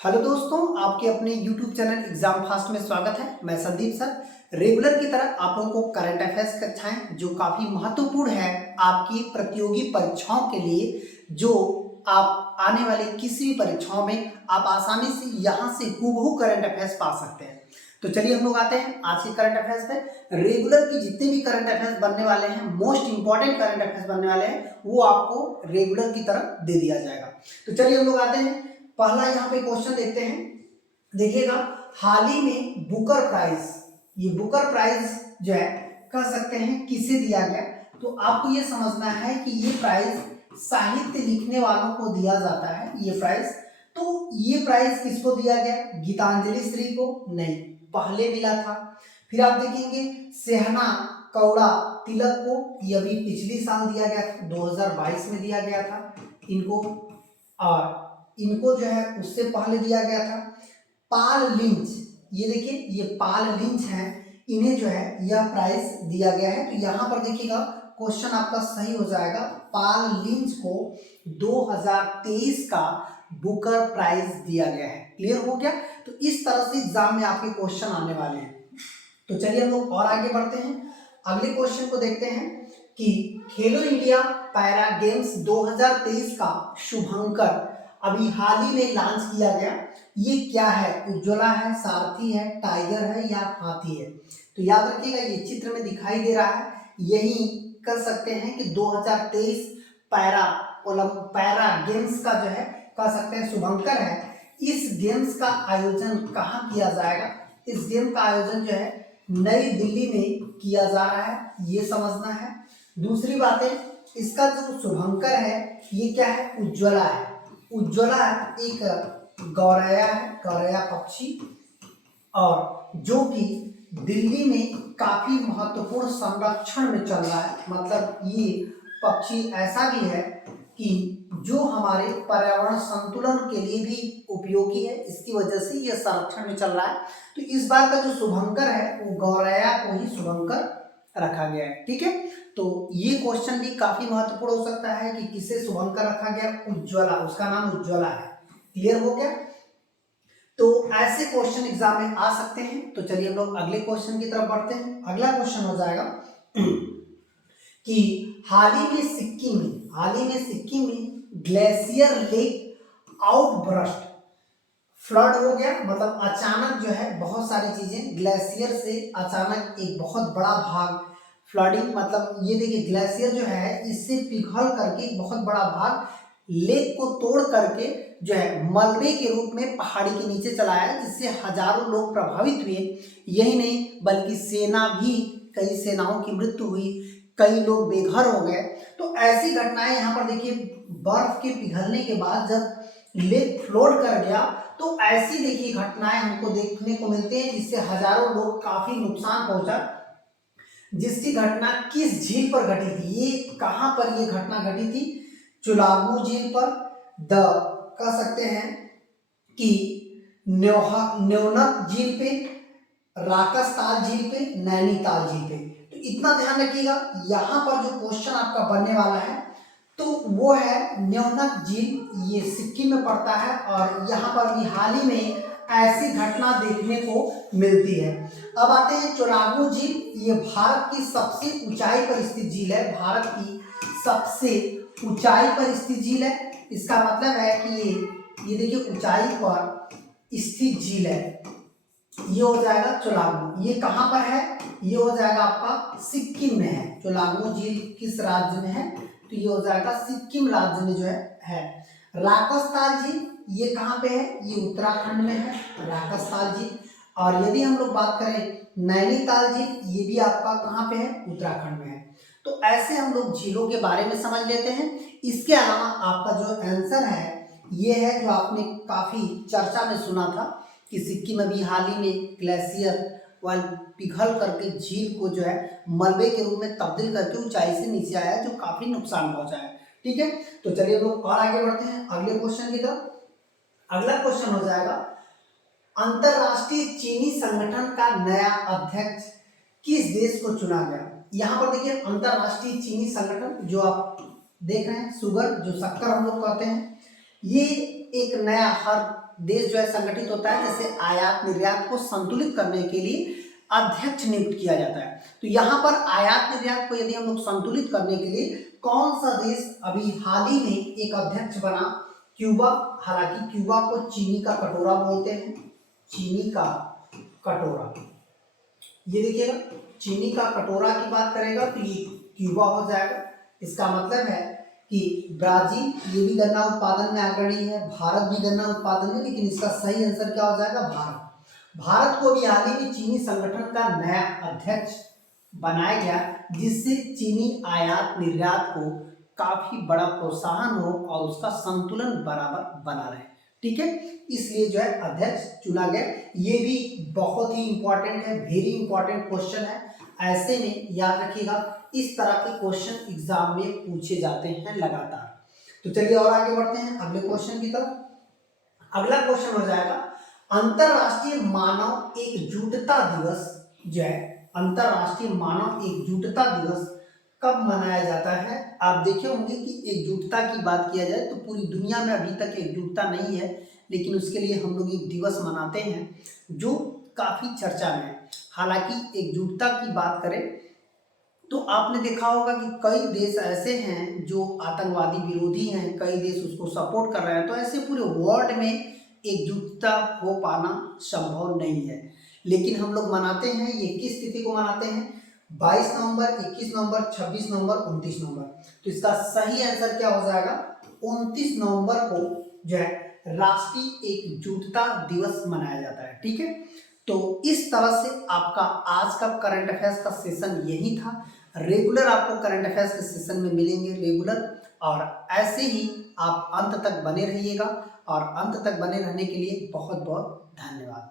Hello दोस्तों, आपके अपने YouTube चैनल एग्जाम फास्ट में स्वागत है। मैं संदीप सर। रेगुलर की तरह आप लोगों को करंट अफेयर्स कक्षाएं जो काफ़ी महत्वपूर्ण है आपकी प्रतियोगी परीक्षाओं के लिए, जो आप आने वाले किसी भी परीक्षाओं में आप आसानी से यहाँ से हूबहू करंट अफेयर्स पा सकते हैं। तो चलिए हम लोग आते हैं आज के करंट अफेयर्स पे। रेगुलर की जितने भी करंट अफेयर्स बनने वाले हैं, मोस्ट इंपॉर्टेंट करंट अफेयर्स बनने वाले हैं, वो आपको रेगुलर की तरह दे दिया जाएगा। तो चलिए हम लोग आते हैं। पहला यहाँ पे क्वेश्चन देखते हैं, देखिएगा। हाल ही में बुकर प्राइज, ये बुकर प्राइज जो है कह सकते हैं किसे दिया गया। तो आपको ये समझना है कि ये प्राइज साहित्य लिखने वालों को दिया जाता है, ये प्राइज। तो ये प्राइज किसको दिया गया? गीतांजलि श्री को नहीं, पहले मिला था। फिर आप देखेंगे सेहना कौड़ा तिलक को, ये अभी पिछली साल दिया गया था, 2022 में दिया गया था इनको। और इनको जो है उससे पहले दिया गया था पाल लिंच, ये देखिए ये पाल लिंच हैं, इन्हें जो है यह प्राइज दिया गया है। तो यहाँ पर देखिएगा क्वेश्चन आपका सही हो जाएगा। पाल लिंच को 2023 का बुकर प्राइज दिया गया है। क्लियर हो गया? तो इस तरह से एग्जाम में आपके क्वेश्चन आने वाले हैं। तो चलिए हम लोग और आगे बढ़ते हैं, अगले क्वेश्चन को देखते हैं कि खेलो इंडिया पैरा गेम्स 2023 का शुभंकर अभी हाल ही में लॉन्च किया गया। ये क्या है? उज्ज्वला है, सारथी है, टाइगर है या हाथी है? तो याद रखिएगा ये चित्र में दिखाई दे रहा है, यही कर सकते हैं कि 2023 पैरा गेम्स का जो है कह सकते हैं शुभंकर है। इस गेम्स का आयोजन कहाँ किया जाएगा? इस गेम का आयोजन जो है नई दिल्ली में किया जा रहा है, ये समझना है। दूसरी बात है, इसका जो शुभंकर है ये क्या है? उज्ज्वला है। उज्ज्वला एक गौरैया है, गौरैया पक्षी, और जो कि दिल्ली में काफी महत्वपूर्ण संरक्षण में चल रहा है। मतलब ये पक्षी ऐसा भी है कि जो हमारे पर्यावरण संतुलन के लिए भी उपयोगी है, इसकी वजह से ये संरक्षण में चल रहा है। तो इस बार का जो शुभंकर है वो गौरैया को ही शुभंकर रखा गया है। ठीक है, तो ये क्वेश्चन भी काफी महत्वपूर्ण हो सकता है कि किसे शुभंकर रखा गया? उज्ज्वला, उसका नाम उज्ज्वला है। क्लियर हो गया? तो ऐसे क्वेश्चन एग्जाम में आ सकते हैं। तो चलिए हम लोग अगले क्वेश्चन की तरफ बढ़ते हैं। अगला क्वेश्चन हो जाएगा कि हाल ही में सिक्किम में ग्लेशियर लेक आउटबर्स्ट, फ्लड हो गया। मतलब अचानक जो है बहुत सारी चीजें, ग्लेशियर से अचानक एक बहुत बड़ा भाग फ्लडिंग, मतलब ये देखिए ग्लेशियर जो है इससे पिघल करके एक बहुत बड़ा भाग लेक को तोड़ करके जो है मलबे के रूप में पहाड़ी के नीचे चला आया, जिससे हजारों लोग प्रभावित हुए। यही नहीं बल्कि कई सेनाओं की मृत्यु हुई, कई लोग बेघर हो गए। तो ऐसी घटनाएं यहाँ पर देखिए, बर्फ के पिघलने के बाद जब लेक फ्लोट कर गया तो ऐसी देखिए घटनाएं हमको देखने को मिलती हैं, जिससे हजारों लोग काफी नुकसान पहुंचा। जिसकी घटना किस झील पर घटी थी? ये कहां पर ये घटना घटी थी? चुलागू झील पर, कह सकते हैं कि न्योनक झील पे, राकसताल झील पे, नैनीताल झील पे। तो इतना ध्यान रखिएगा, यहाँ पर जो क्वेश्चन आपका बनने वाला है तो वो है न्योनक झील, ये सिक्किम में पड़ता है और यहाँ पर भी हाल ही में ऐसी घटना देखने को मिलती है। अब आते हैं चोलागू झील, ये भारत की सबसे ऊंचाई पर स्थित झील है, भारत की सबसे ऊंचाई पर स्थित झील है। इसका मतलब है कि ये देखिए ऊंचाई पर स्थित झील है, ये हो जाएगा चोलागू। ये कहाँ पर है? ये हो जाएगा आपका सिक्किम में है। चोलागू झील किस राज्य में है? तो ये हो जाएगा सिक्किम राज्य में जो है। राकसताल झील ये कहाँ पे है? ये उत्तराखंड में है, राकसताल झील। और यदि हम लोग बात करें नैनीताल झील, ये भी आपका कहाँ पे है? उत्तराखंड में है। तो ऐसे हम लोग झीलों के बारे में समझ लेते हैं। इसके अलावा आपका जो आंसर है ये है जो आपने काफी चर्चा में सुना था कि सिक्किम में भी हाल ही में ग्लेशियर वाल पिघल करके झील को जो है मलबे के रूप में तब्दील करके ऊंचाई से नीचे आया, जो काफी नुकसान पहुंचाया। ठीक है, तो चलिए हम लोग और आगे बढ़ते हैं अगले क्वेश्चन की तरफ। अगला क्वेश्चन हो जाएगा, अंतरराष्ट्रीय चीनी संगठन का नया अध्यक्ष किस देश को चुना गया? यहाँ पर देखिए अंतरराष्ट्रीय चीनी संगठन जो आप देख रहे हैं, शुगर जो शक्कर हम लोग कहते हैं, ये एक नया हर देश जो है संगठित होता है, जैसे आयात निर्यात को संतुलित करने के लिए अध्यक्ष नियुक्त किया जाता है। तो यहाँ पर आयात निर्यात को यदि हम लोग संतुलित करने के लिए कौन सा देश अभी हाल ही में एक अध्यक्ष बना? क्यूबा। हालांकि क्यूबा को चीनी का कटोरा बोलते हैं, चीनी का कटोरा। ये देखिएगा, चीनी का कटोरा की बात करेगा तो ये क्यूबा हो जाएगा। इसका मतलब है कि ब्राजील ये भी गन्ना उत्पादन में अग्रणी है, भारत भी गन्ना उत्पादन में, लेकिन इसका सही आंसर क्या हो जाएगा? भारत। भारत को भी हाल ही में चीनी संगठन का नया अध्यक्ष बनाया गया, जिससे चीनी आयात निर्यात को काफी बड़ा प्रोत्साहन हो और उसका संतुलन बराबर बना रहे। ठीक है, इसलिए जो है अध्यक्ष चुना गया। ये भी बहुत ही इंपॉर्टेंट है, वेरी इंपॉर्टेंट क्वेश्चन है। ऐसे में याद रखिएगा, इस तरह के क्वेश्चन एग्जाम में पूछे जाते हैं लगातार। तो चलिए और आगे बढ़ते हैं अगले क्वेश्चन की तरफ। अगला क्वेश्चन हो जाएगा अंतरराष्ट्रीय मानव एकजुटता दिवस जो है, अंतरराष्ट्रीय मानव एकजुटता दिवस कब मनाया जाता है? आप देखे होंगे कि एकजुटता की बात किया जाए तो पूरी दुनिया में अभी तक एकजुटता नहीं है, लेकिन उसके लिए हम लोग एक दिवस मनाते हैं जो काफी चर्चा में है। हालांकि एकजुटता की बात करें तो आपने देखा होगा कि कई देश ऐसे हैं जो आतंकवादी विरोधी हैं, कई देश उसको सपोर्ट कर रहे हैं। तो ऐसे पूरे वर्ल्ड में एकजुटता हो पाना संभव नहीं है, लेकिन हम लोग मनाते हैं। ये किस तिथि को मनाते हैं? 22 नवंबर, 21 नवंबर, 26 नवंबर, 29 नवंबर। तो इसका सही आंसर क्या हो जाएगा? 29 नवंबर को जो है राष्ट्रीय एकजुटता दिवस मनाया जाता है। ठीक है, तो इस तरह से आपका आज का करंट अफेयर्स का सेशन यही था। रेगुलर आपको करंट अफेयर्स के सेशन में मिलेंगे रेगुलर, और ऐसे ही आप अंत तक बने रहिएगा। और अंत तक बने रहने के लिए बहुत बहुत धन्यवाद।